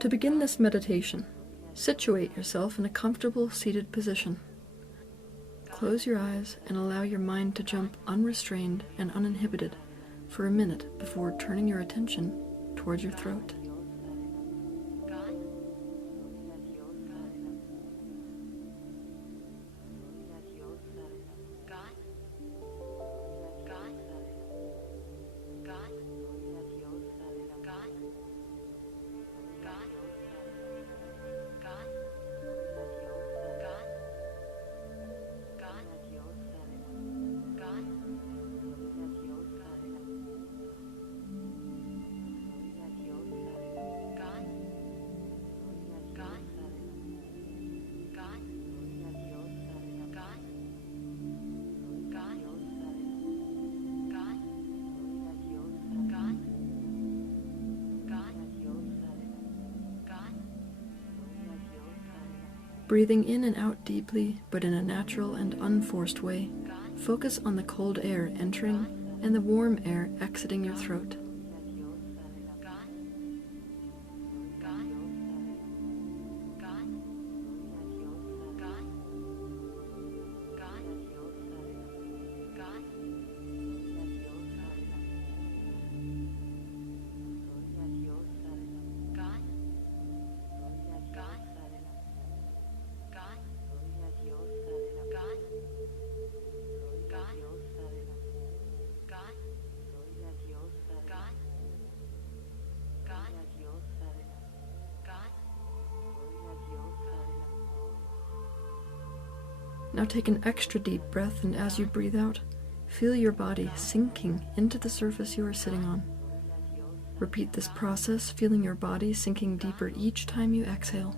To begin this meditation, situate yourself in a comfortable seated position. Close your eyes and allow your mind to jump unrestrained and uninhibited for a minute before turning your attention towards your throat. Breathing in and out deeply, but in a natural and unforced way, focus on the cold air entering and the warm air exiting your throat. Now take an extra deep breath, and as you breathe out, feel your body sinking into the surface you are sitting on. Repeat this process, feeling your body sinking deeper each time you exhale.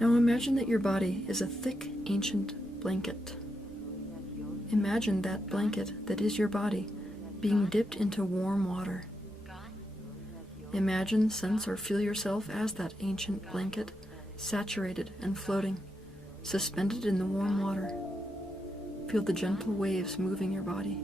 Now imagine that your body is a thick, ancient blanket. Imagine that blanket that is your body being dipped into warm water. Imagine, sense, or feel yourself as that ancient blanket, saturated and floating, suspended in the warm water. Feel the gentle waves moving your body.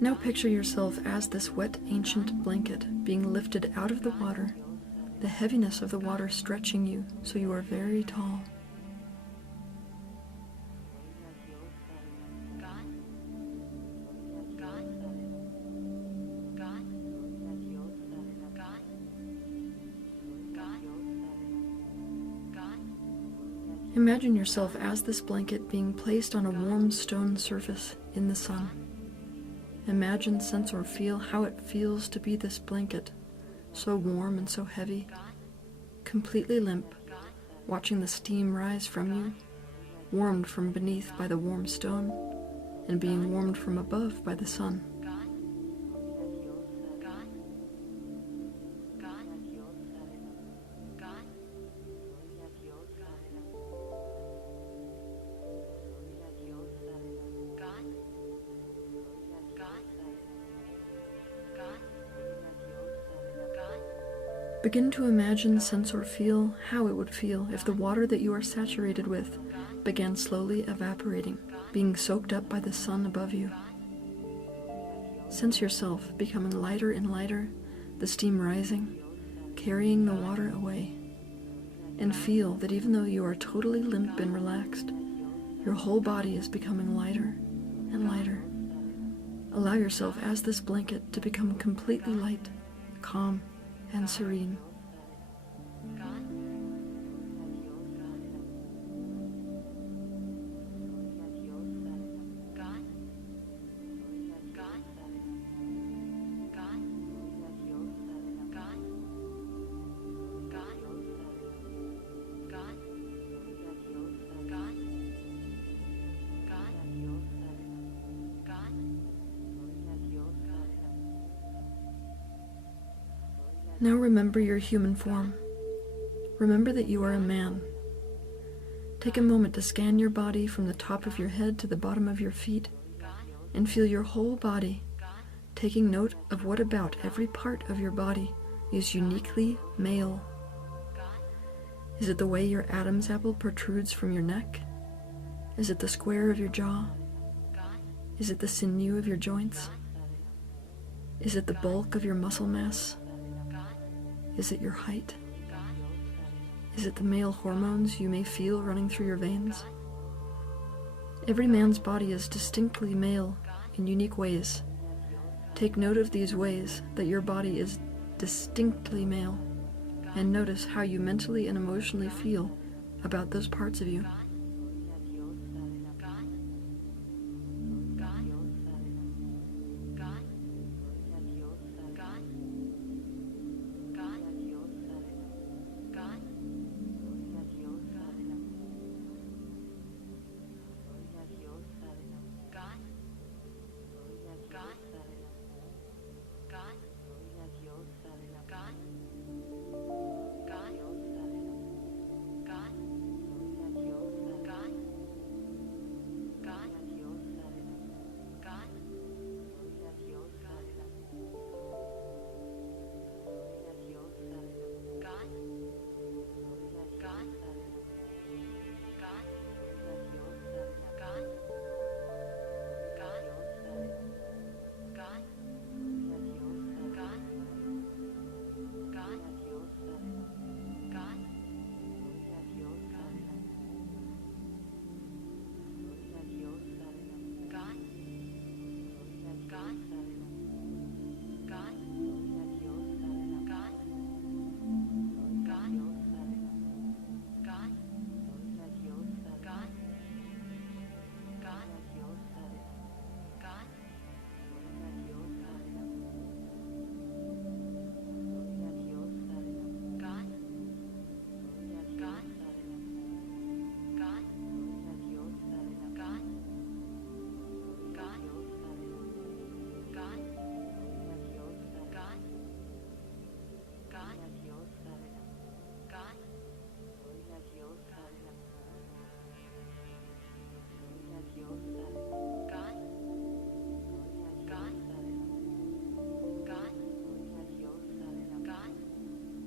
Now picture yourself as this wet, ancient blanket being lifted out of the water, the heaviness of the water stretching you so you are very tall. Imagine yourself as this blanket being placed on a warm stone surface in the sun. Imagine, sense, or feel how it feels to be this blanket, so warm and so heavy, completely limp, watching the steam rise from you, warmed from beneath by the warm stone, and being warmed from above by the sun. Begin to imagine, sense, or feel how it would feel if the water that you are saturated with began slowly evaporating, being soaked up by the sun above you. Sense yourself becoming lighter and lighter, the steam rising, carrying the water away. And feel that even though you are totally limp and relaxed, your whole body is becoming lighter and lighter. Allow yourself as this blanket to become completely light, calm, and serene. Now remember your human form. Remember that you are a man. Take a moment to scan your body from the top of your head to the bottom of your feet and feel your whole body, taking note of what about every part of your body is uniquely male. Is it the way your Adam's apple protrudes from your neck? Is it the square of your jaw? Is it the sinew of your joints? Is it the bulk of your muscle mass? Is it your height? Is it the male hormones you may feel running through your veins? Every man's body is distinctly male in unique ways. Take note of these ways that your body is distinctly male, and notice how you mentally and emotionally feel about those parts of you.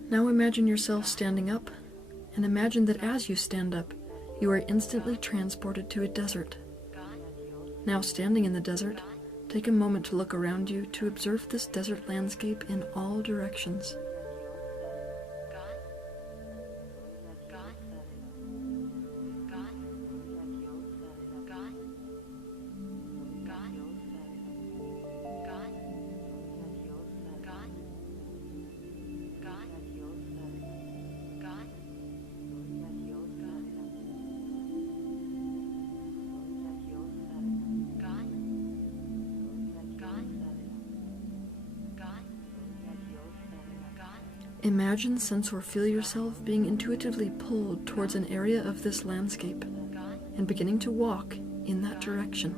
Now imagine yourself standing up, and imagine that as you stand up, you are instantly transported to a desert. Now standing in the desert, take a moment to look around you to observe this desert landscape in all directions. Imagine, sense, or feel yourself being intuitively pulled towards an area of this landscape and beginning to walk in that direction.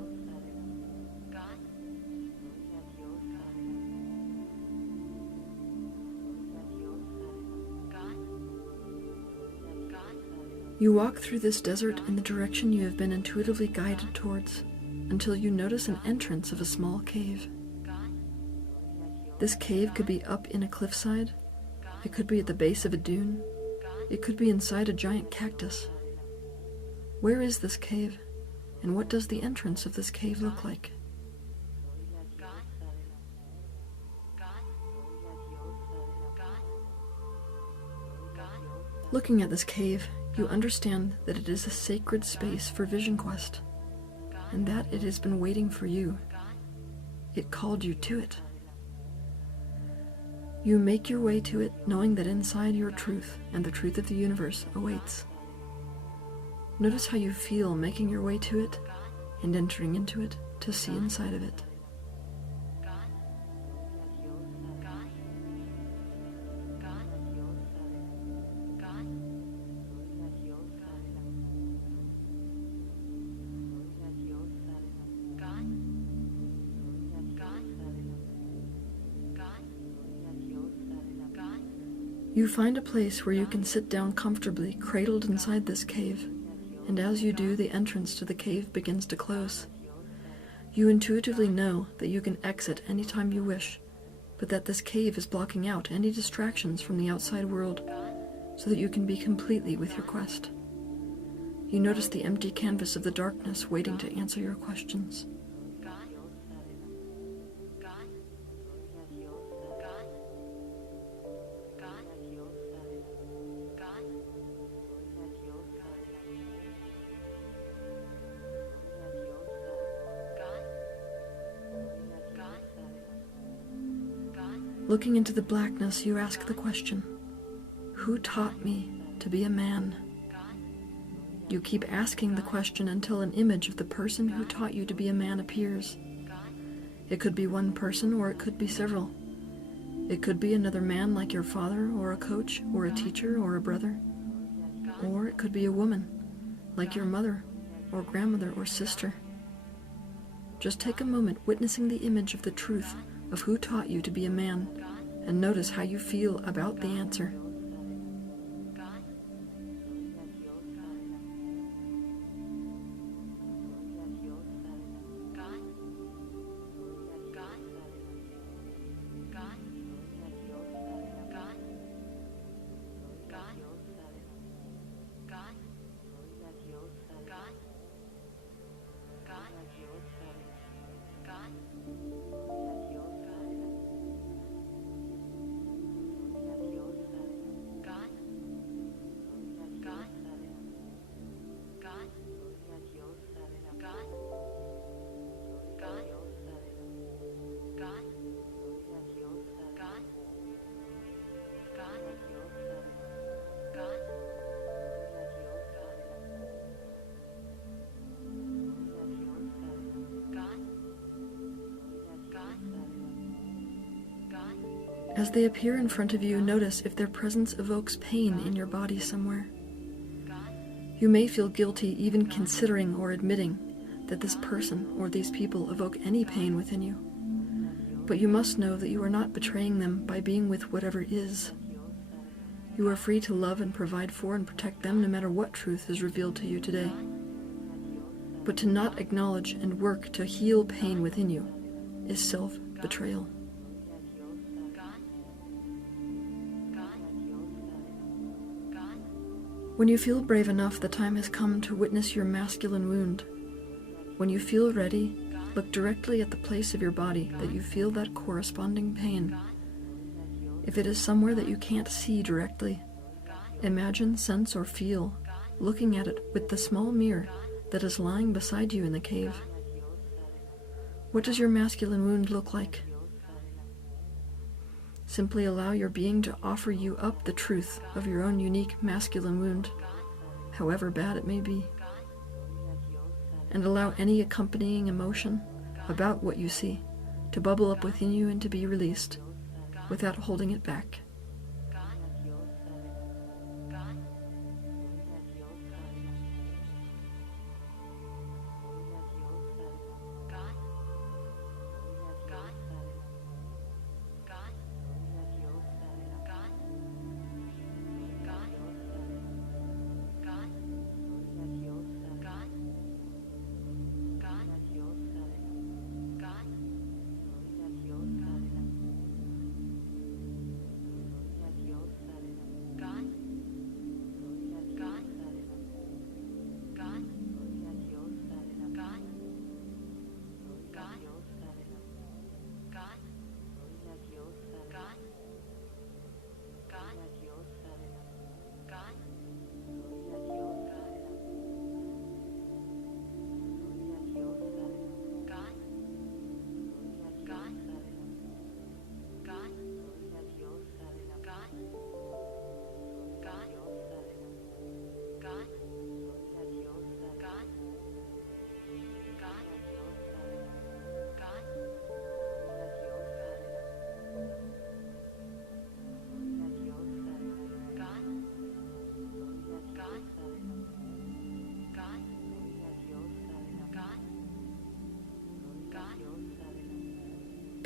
You walk through this desert in the direction you have been intuitively guided towards until you notice an entrance of a small cave. This cave could be up in a cliffside. It could be at the base of a dune. It could be inside a giant cactus. Where is this cave, and what does the entrance of this cave look like? Looking at this cave, you understand that it is a sacred space for Vision Quest, and that it has been waiting for you. It called you to it. You make your way to it, knowing that inside your truth and the truth of the universe awaits. Notice how you feel making your way to it and entering into it to see inside of it. You find a place where you can sit down comfortably, cradled inside this cave, and as you do, the entrance to the cave begins to close. You intuitively know that you can exit anytime you wish, but that this cave is blocking out any distractions from the outside world, so that you can be completely with your quest. You notice the empty canvas of the darkness waiting to answer your questions. Looking into the blackness, you ask the question, who taught me to be a man? You keep asking the question until an image of the person who taught you to be a man appears. It could be one person, or it could be several. It could be another man like your father, or a coach, or a teacher, or a brother. Or it could be a woman, like your mother, or grandmother, or sister. Just take a moment witnessing the image of the truth of who taught you to be a man, and notice how you feel about the answer. As they appear in front of you, notice if their presence evokes pain in your body somewhere. You may feel guilty even considering or admitting that this person or these people evoke any pain within you. But you must know that you are not betraying them by being with whatever is. You are free to love and provide for and protect them no matter what truth is revealed to you today. But to not acknowledge and work to heal pain within you is self-betrayal. When you feel brave enough, the time has come to witness your masculine wound. When you feel ready, look directly at the place of your body that you feel that corresponding pain. If it is somewhere that you can't see directly, imagine, sense, or feel looking at it with the small mirror that is lying beside you in the cave. What does your masculine wound look like? Simply allow your being to offer you up the truth of your own unique masculine wound, however bad it may be. And allow any accompanying emotion about what you see to bubble up within you and to be released without holding it back.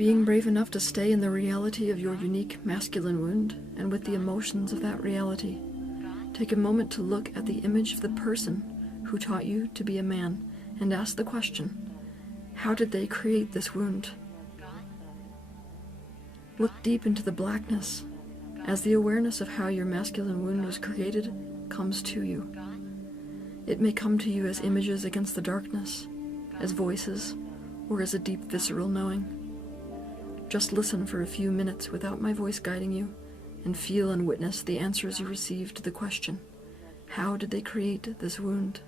Being brave enough to stay in the reality of your unique masculine wound and with the emotions of that reality. Take a moment to look at the image of the person who taught you to be a man and ask the question, how did they create this wound? Look deep into the blackness as the awareness of how your masculine wound was created comes to you. It may come to you as images against the darkness, as voices, or as a deep visceral knowing. Just listen for a few minutes without my voice guiding you, and feel and witness the answers you receive to the question, how did they create this wound?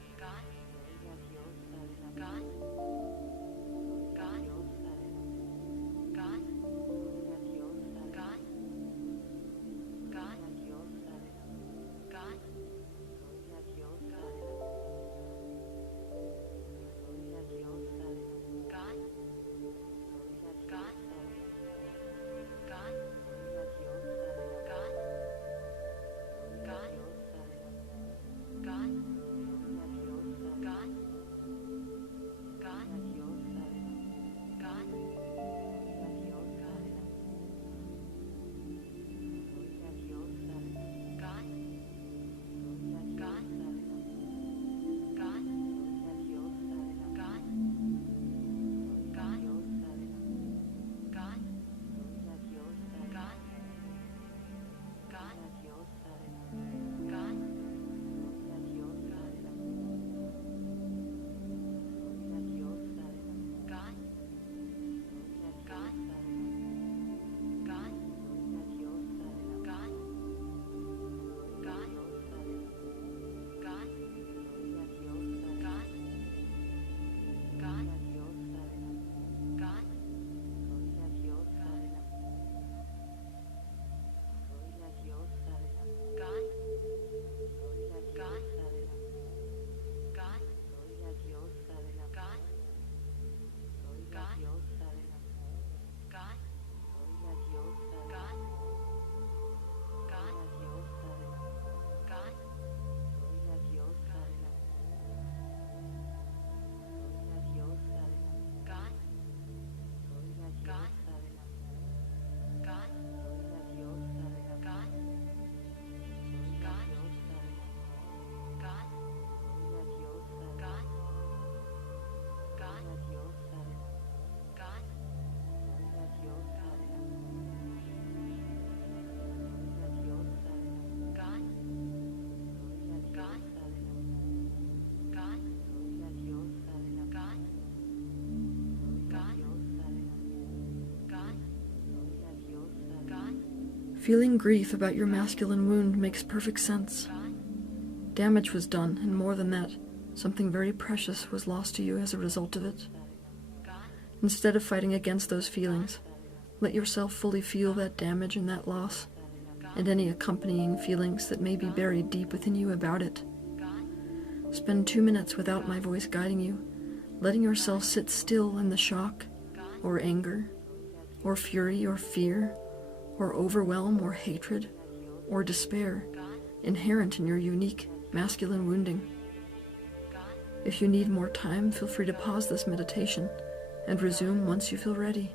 Feeling grief about your masculine wound makes perfect sense. Damage was done, and more than that, something very precious was lost to you as a result of it. Instead of fighting against those feelings, let yourself fully feel that damage and that loss, and any accompanying feelings that may be buried deep within you about it. Spend 2 minutes without my voice guiding you, letting yourself sit still in the shock, or anger, or fury, or fear, or overwhelm, or hatred, or despair inherent in your unique masculine wounding. If you need more time, feel free to pause this meditation and resume once you feel ready.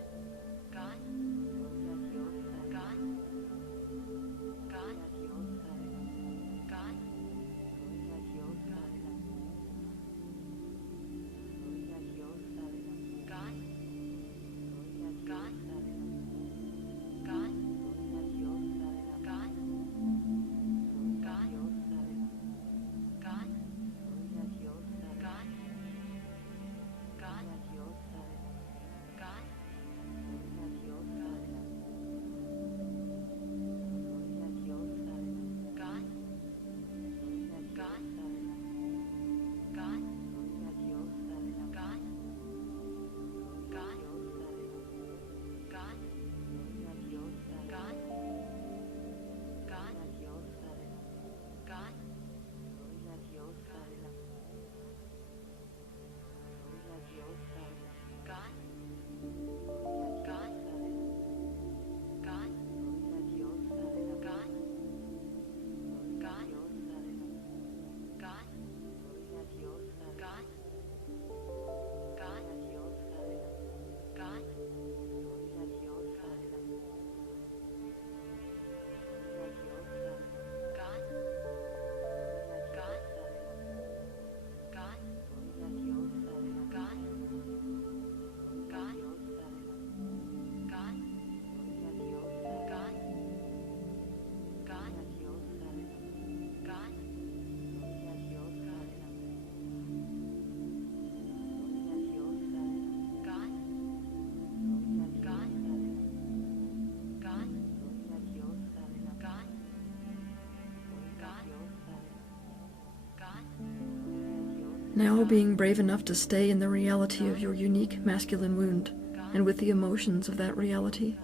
Now, being brave enough to stay in the reality of your unique masculine wound, and with the emotions of that reality,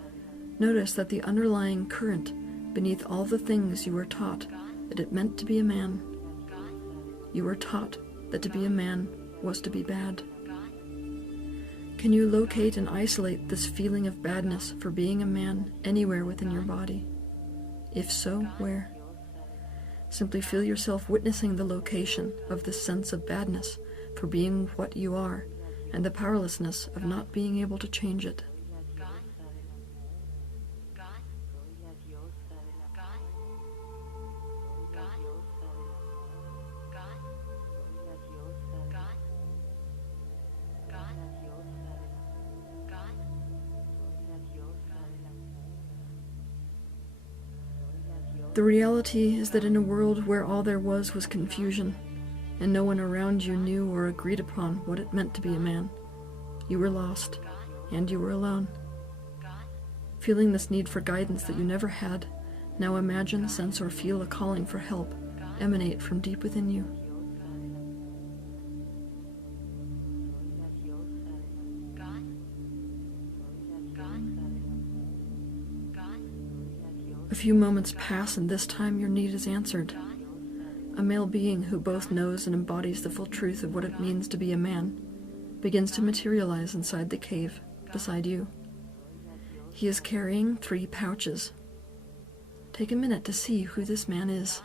notice that the underlying current beneath all the things you were taught that it meant to be a man. You were taught that to be a man was to be bad. Can you locate and isolate this feeling of badness for being a man anywhere within your body? If so, where? Simply feel yourself witnessing the location of this sense of badness for being what you are, and the powerlessness of not being able to change it. The reality is that in a world where all there was confusion, and no one around you knew or agreed upon what it meant to be a man, you were lost, and you were alone. Feeling this need for guidance that you never had, now imagine, sense, or feel a calling for help emanate from deep within you. A few moments pass, and this time your need is answered. A male being who both knows and embodies the full truth of what it means to be a man begins to materialize inside the cave beside you. He is carrying 3 pouches. Take a minute to see who this man is.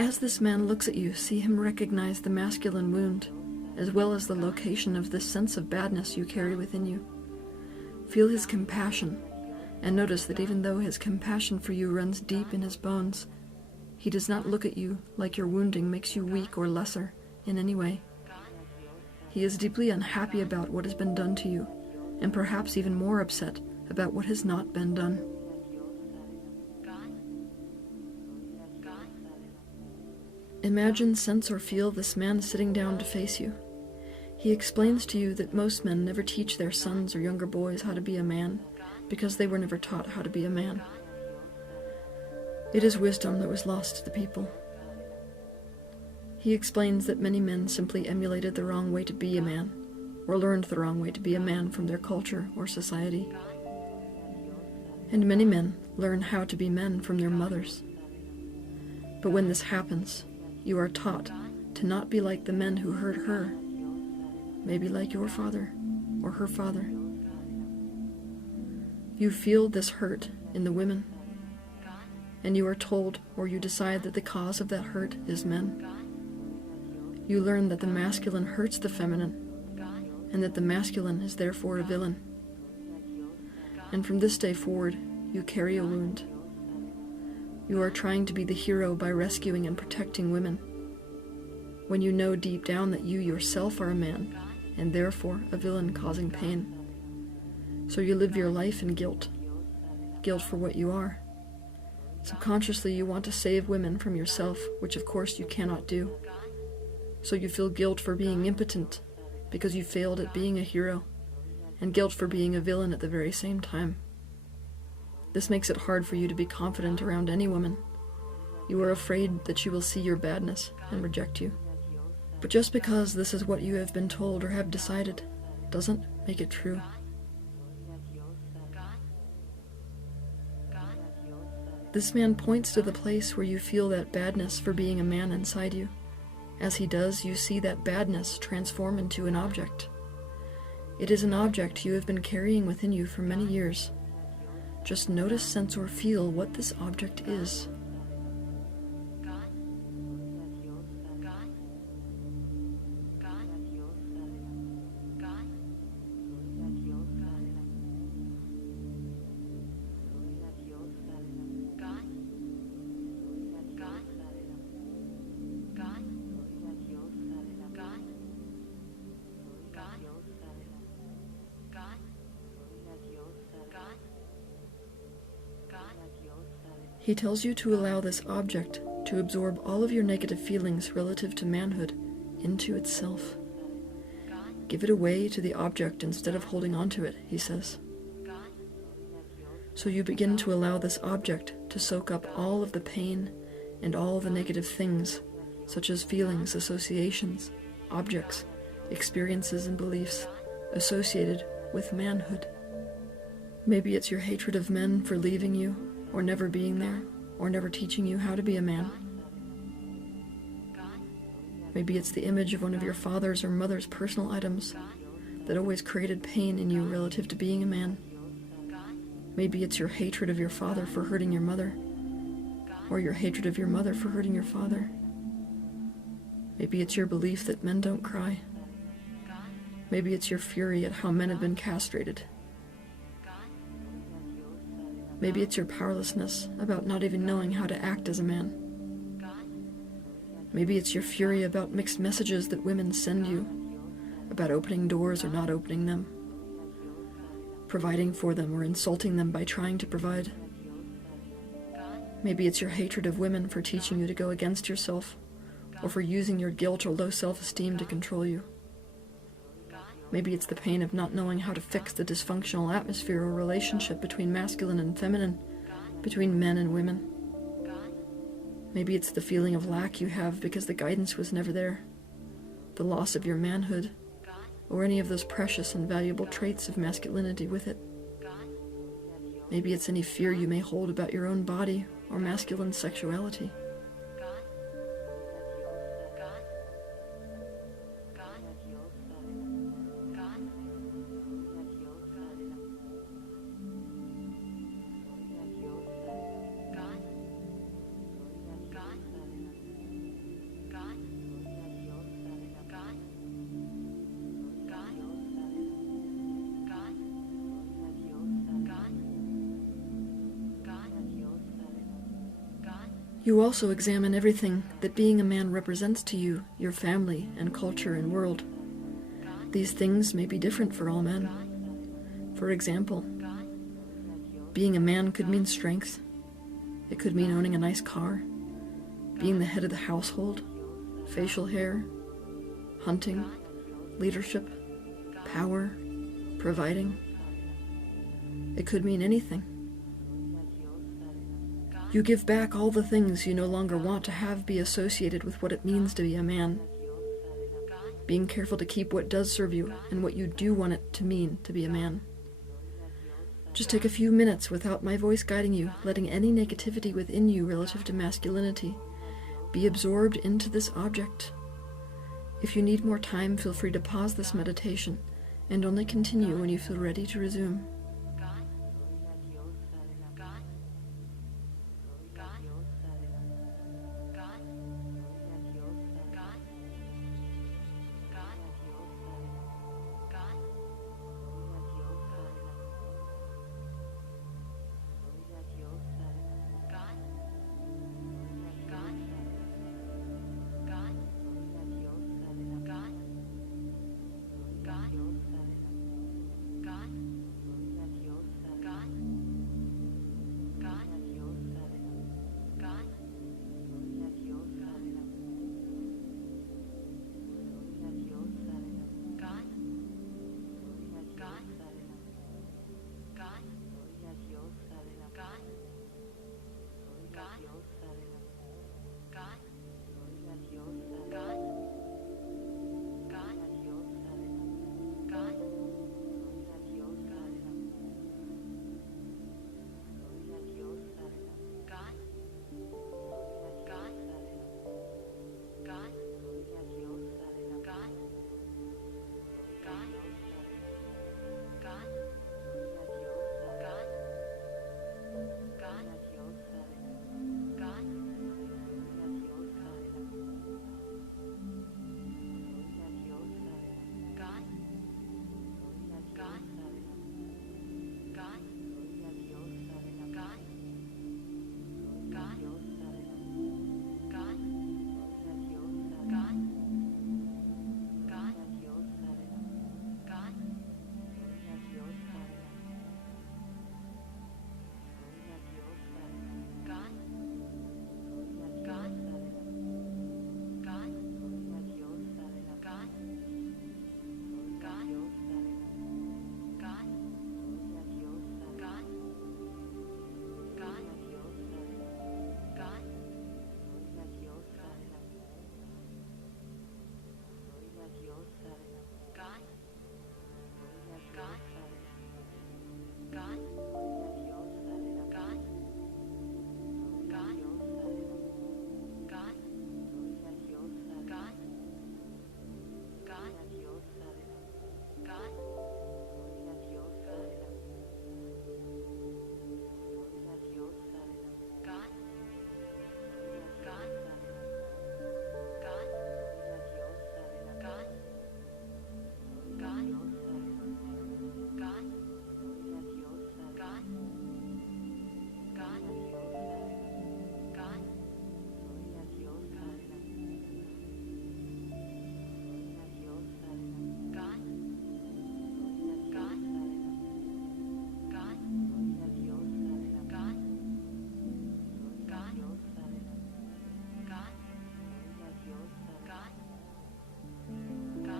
As this man looks at you, see him recognize the masculine wound, as well as the location of this sense of badness you carry within you. Feel his compassion, and notice that even though his compassion for you runs deep in his bones, he does not look at you like your wounding makes you weak or lesser in any way. He is deeply unhappy about what has been done to you, and perhaps even more upset about what has not been done. Imagine, sense, or feel this man sitting down to face you. He explains to you that most men never teach their sons or younger boys how to be a man because they were never taught how to be a man. It is wisdom that was lost to the people. He explains that many men simply emulated the wrong way to be a man, or learned the wrong way to be a man from their culture or society. And many men learn how to be men from their mothers. But when this happens, you are taught to not be like the men who hurt her, maybe like your father or her father. You feel this hurt in the women, and you are told, or you decide, that the cause of that hurt is men. You learn that the masculine hurts the feminine, and that the masculine is therefore a villain. And from this day forward, you carry a wound. You are trying to be the hero by rescuing and protecting women, when you know deep down that you yourself are a man, and therefore a villain causing pain. So you live your life in guilt for what you are. Subconsciously you want to save women from yourself, which of course you cannot do. So you feel guilt for being impotent, because you failed at being a hero, and guilt for being a villain at the very same time. This makes it hard for you to be confident around any woman. You are afraid that she will see your badness and reject you. But just because this is what you have been told or have decided, doesn't make it true. This man points to the place where you feel that badness for being a man inside you, As he does, you see that badness transform into an object. It is an object you have been carrying within you for many years. Just notice, sense, or feel what this object is. He tells you to allow this object to absorb all of your negative feelings relative to manhood into itself. Give it away to the object instead of holding on to it, he says. So you begin to allow this object to soak up all of the pain and all the negative things, such as feelings, associations, objects, experiences, and beliefs associated with manhood. Maybe it's your hatred of men for leaving you, or never being there, or never teaching you how to be a man. Maybe it's the image of one of your father's or mother's personal items that always created pain in you relative to being a man. Maybe it's your hatred of your father for hurting your mother, or your hatred of your mother for hurting your father. Maybe it's your belief that men don't cry. Maybe it's your fury at how men have been castrated. Maybe it's your powerlessness about not even knowing how to act as a man. Maybe it's your fury about mixed messages that women send you, about opening doors or not opening them, providing for them or insulting them by trying to provide. Maybe it's your hatred of women for teaching you to go against yourself, or for using your guilt or low self-esteem to control you. Maybe it's the pain of not knowing how to fix the dysfunctional atmosphere or relationship between masculine and feminine, between men and women. Maybe it's the feeling of lack you have because the guidance was never there, the loss of your manhood, or any of those precious and valuable traits of masculinity with it. Maybe it's any fear you may hold about your own body or masculine sexuality. You also examine everything that being a man represents to you, your family and culture and world. These things may be different for all men. For example, being a man could mean strength. It could mean owning a nice car, being the head of the household, facial hair, hunting, leadership, power, providing. It could mean anything. You give back all the things you no longer want to have be associated with what it means to be a man. Being careful to keep what does serve you and what you do want it to mean to be a man. Just take a few minutes without my voice guiding you, letting any negativity within you relative to masculinity be absorbed into this object. If you need more time, feel free to pause this meditation and only continue when you feel ready to resume.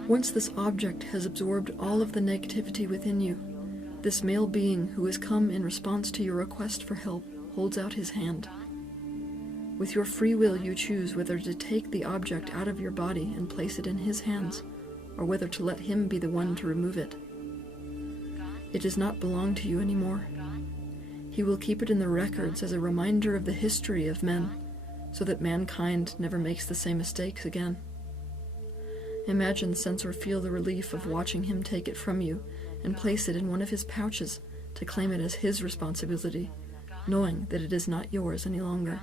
Once this object has absorbed all of the negativity within you, this male being who has come in response to your request for help holds out his hand. With your free will, you choose whether to take the object out of your body and place it in his hands, or whether to let him be the one to remove it. It does not belong to you anymore. He will keep it in the records as a reminder of the history of men, so that mankind never makes the same mistakes again. Imagine, sense, or feel the relief of watching him take it from you and place it in one of his pouches to claim it as his responsibility, knowing that it is not yours any longer.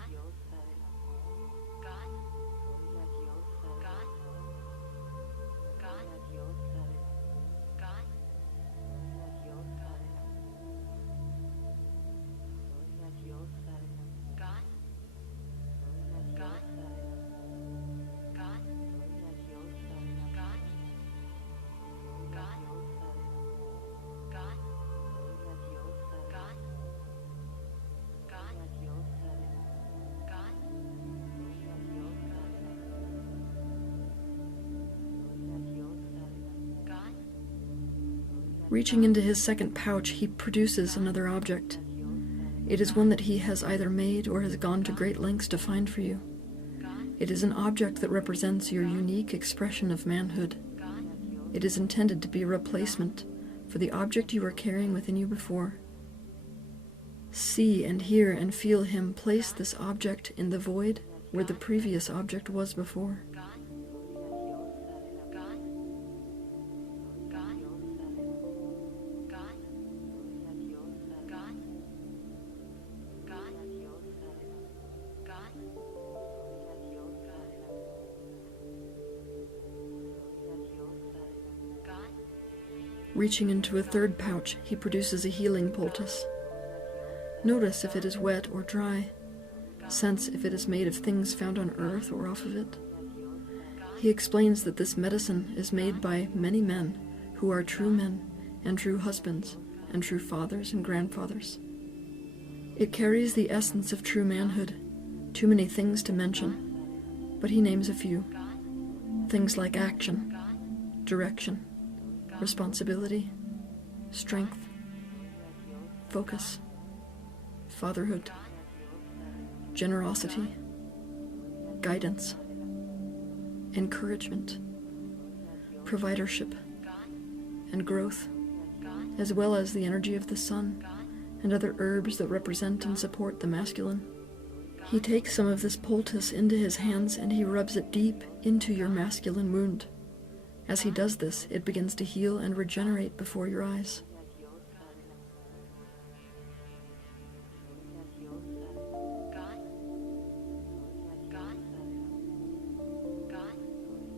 Reaching into his second pouch, he produces another object. It is one that he has either made or has gone to great lengths to find for you. It is an object that represents your unique expression of manhood. It is intended to be a replacement for the object you were carrying within you before. See and hear and feel him place this object in the void where the previous object was before. Reaching into a third pouch, he produces a healing poultice. Notice if it is wet or dry. Sense if it is made of things found on earth or off of it. He explains that this medicine is made by many men who are true men and true husbands and true fathers and grandfathers. It carries the essence of true manhood, too many things to mention, but he names a few. Things like action, direction, responsibility, strength, focus, fatherhood, generosity, guidance, encouragement, providership, and growth, as well as the energy of the sun and other herbs that represent and support the masculine. He takes some of this poultice into his hands and he rubs it deep into your masculine wound. As he does this, it begins to heal and regenerate before your eyes.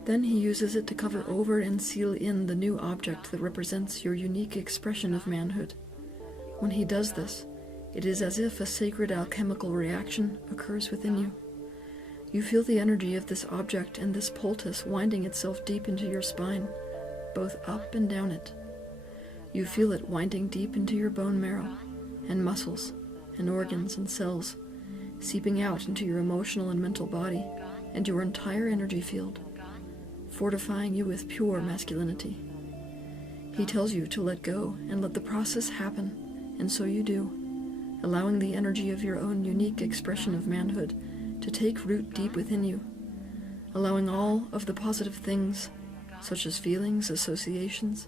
Then he uses it to cover over and seal in the new object that represents your unique expression of manhood. When he does this, it is as if a sacred alchemical reaction occurs within you. You feel the energy of this object and this poultice winding itself deep into your spine, both up and down it. You feel it winding deep into your bone marrow, and muscles, and organs and cells, seeping out into your emotional and mental body, and your entire energy field, fortifying you with pure masculinity. He tells you to let go and let the process happen, and so you do, allowing the energy of your own unique expression of manhood to take root deep within you, allowing all of the positive things, such as feelings, associations,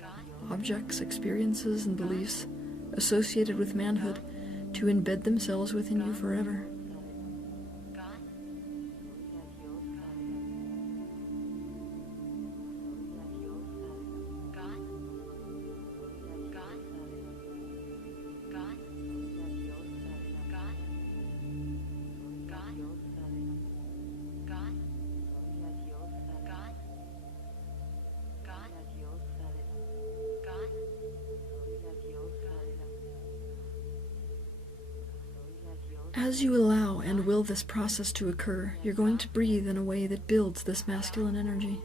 objects, experiences, and beliefs associated with manhood, to embed themselves within you forever. As you allow and will this process to occur, you're going to breathe in a way that builds this masculine energy.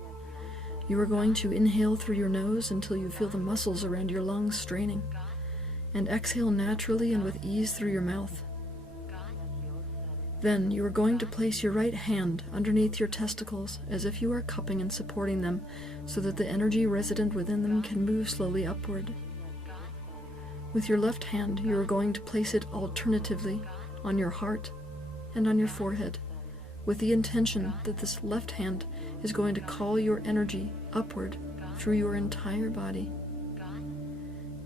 You are going to inhale through your nose until you feel the muscles around your lungs straining, and exhale naturally and with ease through your mouth. Then you are going to place your right hand underneath your testicles as if you are cupping and supporting them so that the energy resident within them can move slowly upward. With your left hand, you are going to place it alternatively on your heart and on your forehead, with the intention that this left hand is going to call your energy upward through your entire body.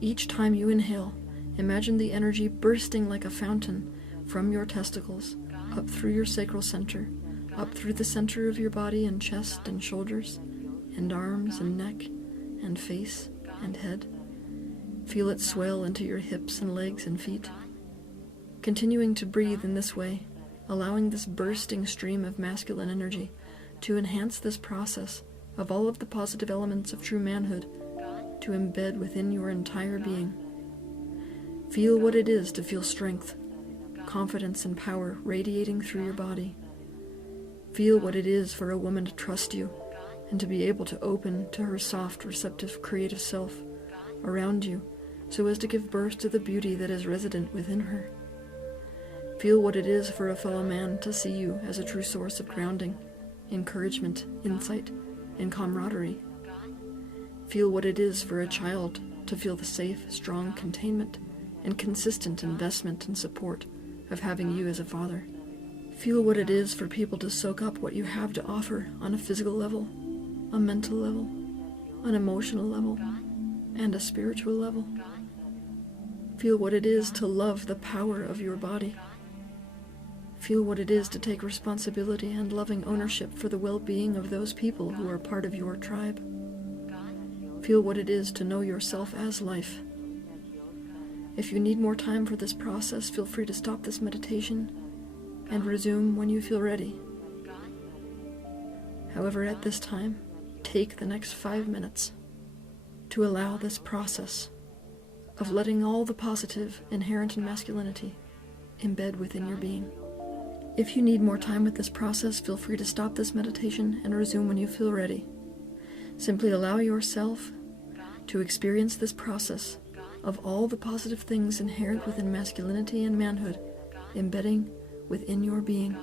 Each time you inhale, imagine the energy bursting like a fountain from your testicles, up through your sacral center, up through the center of your body and chest and shoulders, and arms and neck, and face and head. Feel it swell into your hips and legs and feet. Continuing to breathe in this way, allowing this bursting stream of masculine energy to enhance this process of all of the positive elements of true manhood to embed within your entire being. Feel what it is to feel strength, confidence, and power radiating through your body. Feel what it is for a woman to trust you and to be able to open to her soft, receptive, creative self around you so as to give birth to the beauty that is resident within her. Feel what it is for a fellow man to see you as a true source of grounding, encouragement, insight, and camaraderie. Feel what it is for a child to feel the safe, strong containment and consistent investment and support of having you as a father. Feel what it is for people to soak up what you have to offer on a physical level, a mental level, an emotional level, and a spiritual level. Feel what it is to love the power of your body. Feel what it is to take responsibility and loving ownership for the well-being of those people who are part of your tribe. Feel what it is to know yourself as life. If you need more time for this process, feel free to stop this meditation and resume when you feel ready. However, at this time, take the next 5 minutes to allow this process of letting all the positive inherent in masculinity embed within your being. If you need more time with this process, feel free to stop this meditation and resume when you feel ready. Simply allow yourself to experience this process of all the positive things inherent within masculinity and manhood embedding within your being.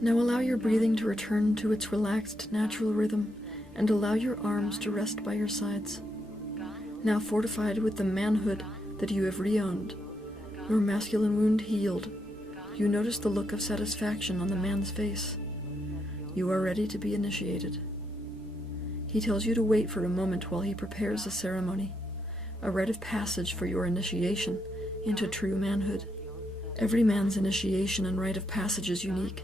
Now allow your breathing to return to its relaxed, natural rhythm, and allow your arms to rest by your sides. Now fortified with the manhood that you have re-owned, your masculine wound healed, you notice the look of satisfaction on the man's face. You are ready to be initiated. He tells you to wait for a moment while he prepares a ceremony, a rite of passage for your initiation into true manhood. Every man's initiation and rite of passage is unique.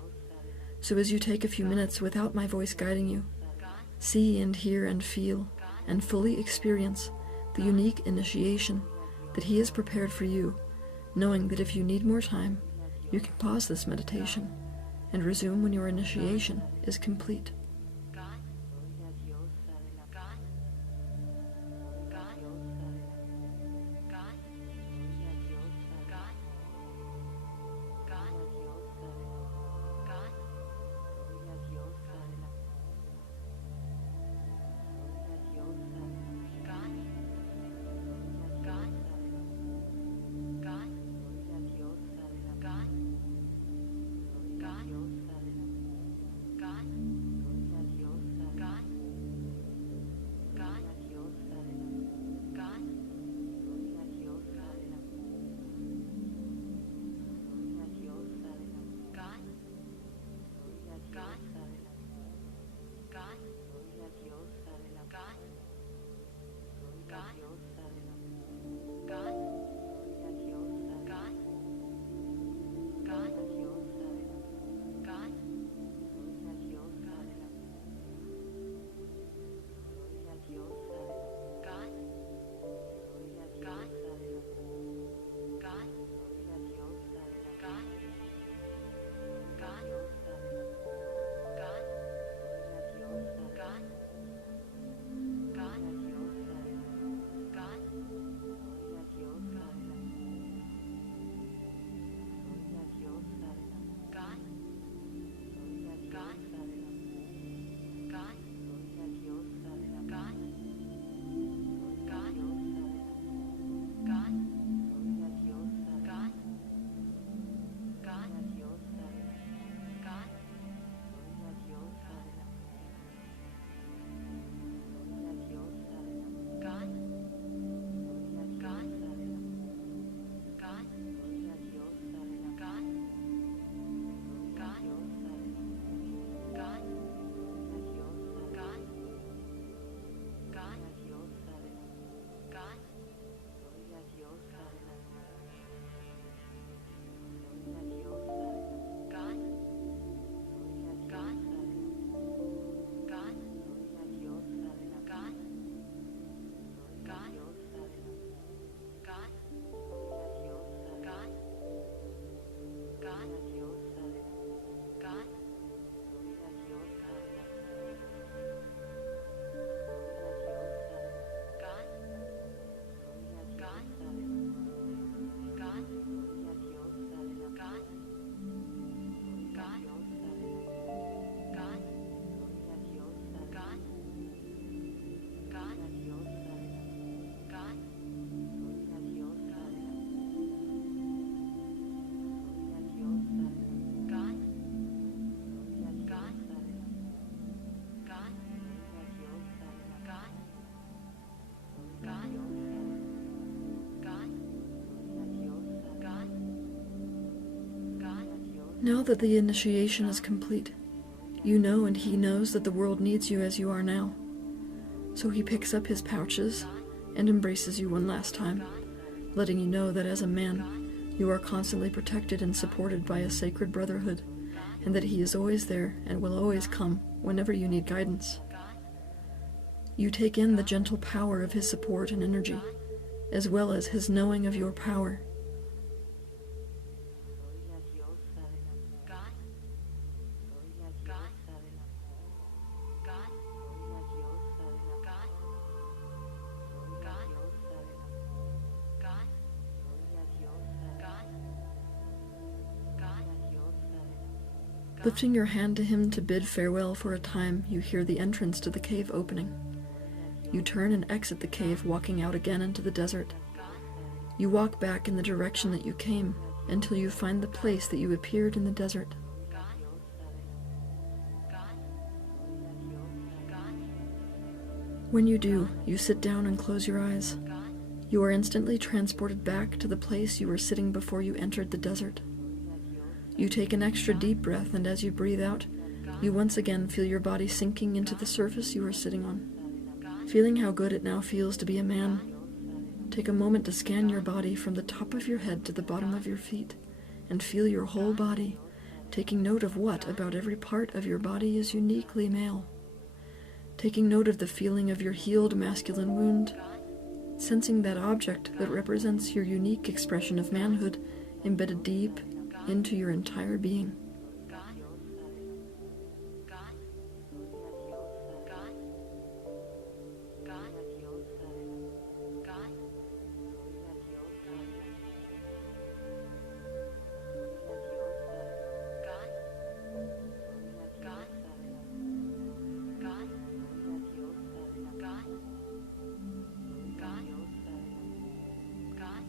So as you take a few minutes without my voice guiding you, see and hear and feel and fully experience the unique initiation that he has prepared for you, knowing that if you need more time, you can pause this meditation and resume when your initiation is complete. Now that the initiation is complete, you know and he knows that the world needs you as you are now. So he picks up his pouches and embraces you one last time, letting you know that as a man, you are constantly protected and supported by a sacred brotherhood, and that he is always there and will always come whenever you need guidance. You take in the gentle power of his support and energy, as well as his knowing of your power. Lifting your hand to him to bid farewell for a time, you hear the entrance to the cave opening. You turn and exit the cave, walking out again into the desert. You walk back in the direction that you came until you find the place that you appeared in the desert. When you do, you sit down and close your eyes. You are instantly transported back to the place you were sitting before you entered the desert. You take an extra deep breath, and as you breathe out, you once again feel your body sinking into the surface you are sitting on. Feeling how good it now feels to be a man, take a moment to scan your body from the top of your head to the bottom of your feet, and feel your whole body, taking note of what about every part of your body is uniquely male. Taking note of the feeling of your healed masculine wound, sensing that object that represents your unique expression of manhood embedded deep into your entire being.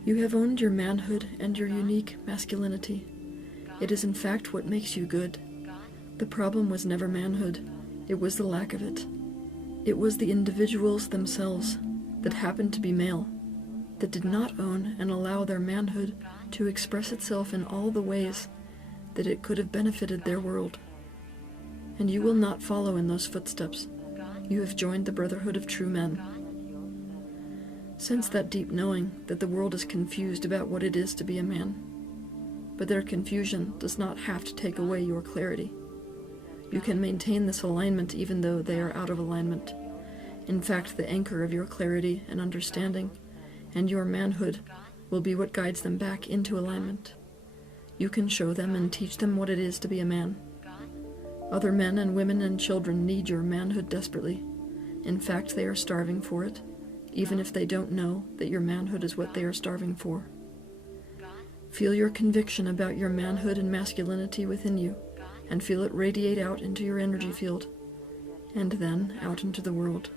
You have owned your manhood and your unique masculinity. It is in fact what makes you good. The problem was never manhood, it was the lack of it. It was the individuals themselves that happened to be male, that did not own and allow their manhood to express itself in all the ways that it could have benefited their world. And you will not follow in those footsteps. You have joined the brotherhood of true men. Sense that deep knowing that the world is confused about what it is to be a man. But their confusion does not have to take away your clarity. You can maintain this alignment even though they are out of alignment. In fact, the anchor of your clarity and understanding and your manhood will be what guides them back into alignment. You can show them and teach them what it is to be a man. Other men and women and children need your manhood desperately. In fact, they are starving for it, even if they don't know that your manhood is what they are starving for. Feel your conviction about your manhood and masculinity within you, and feel it radiate out into your energy field, and then out into the world.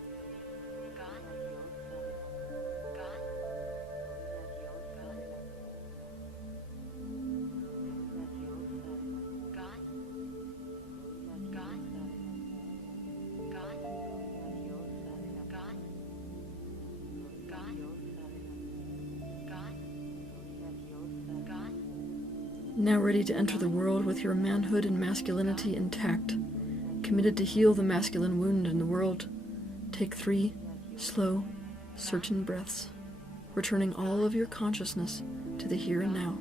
Now ready to enter the world with your manhood and masculinity intact, committed to heal the masculine wound in the world, take 3 slow, certain breaths, returning all of your consciousness to the here and now.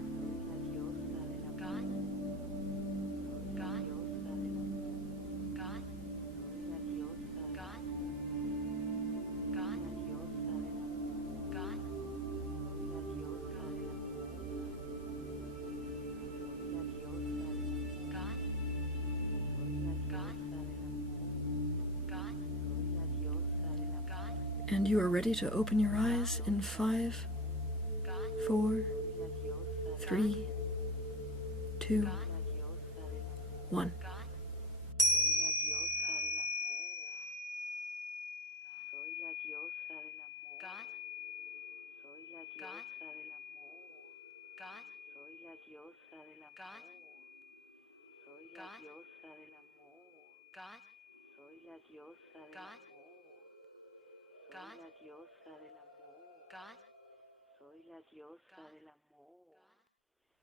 And you are ready to open your eyes in 5, 4, 3, 2, 1. Soy la diosa del amor. Soy la diosa del amor.